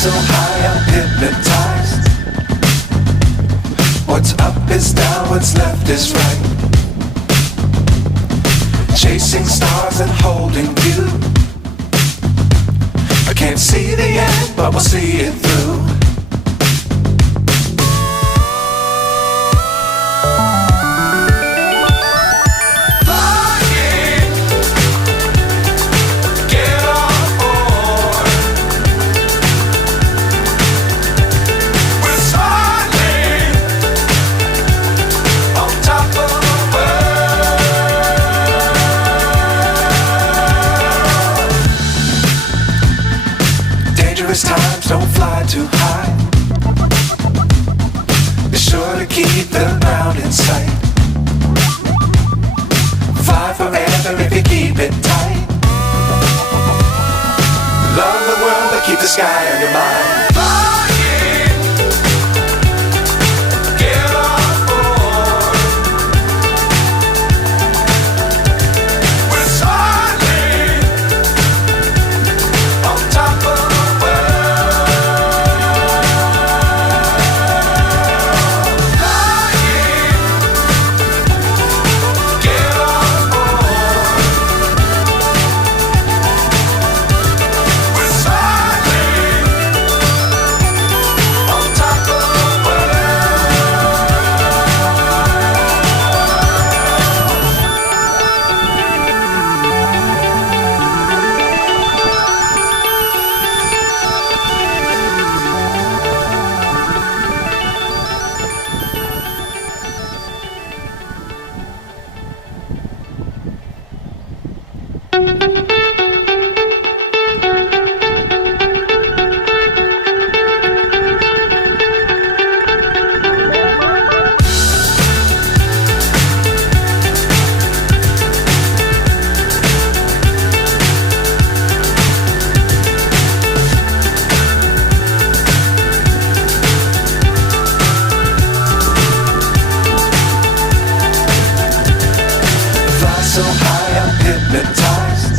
So high I'm hypnotized. What's up is down, what's left is right. Chasing stars and holding you. I can't see the end, but we'll see it through. Dangerous times, don't fly too high. Be sure to keep the ground in sight. Fly forever if you keep it tight. Love the world, but keep the sky on your mind. So high I'm hypnotized.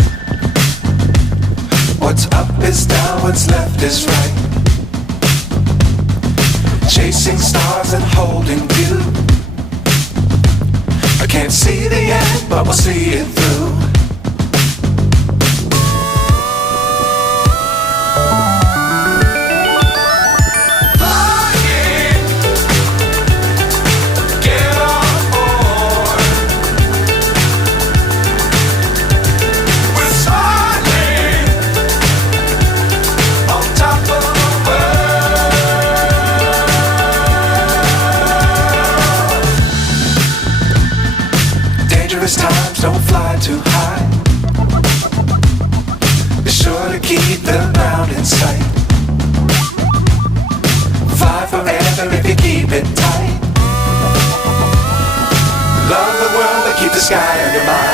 What's up is down, what's left is right. Chasing stars and holding you. I can't see the end, but we'll see it through. Dangerous times, don't fly too high. Be sure to keep the ground in sight. Fly forever if you keep it tight. Love the world, but keep the sky on your mind.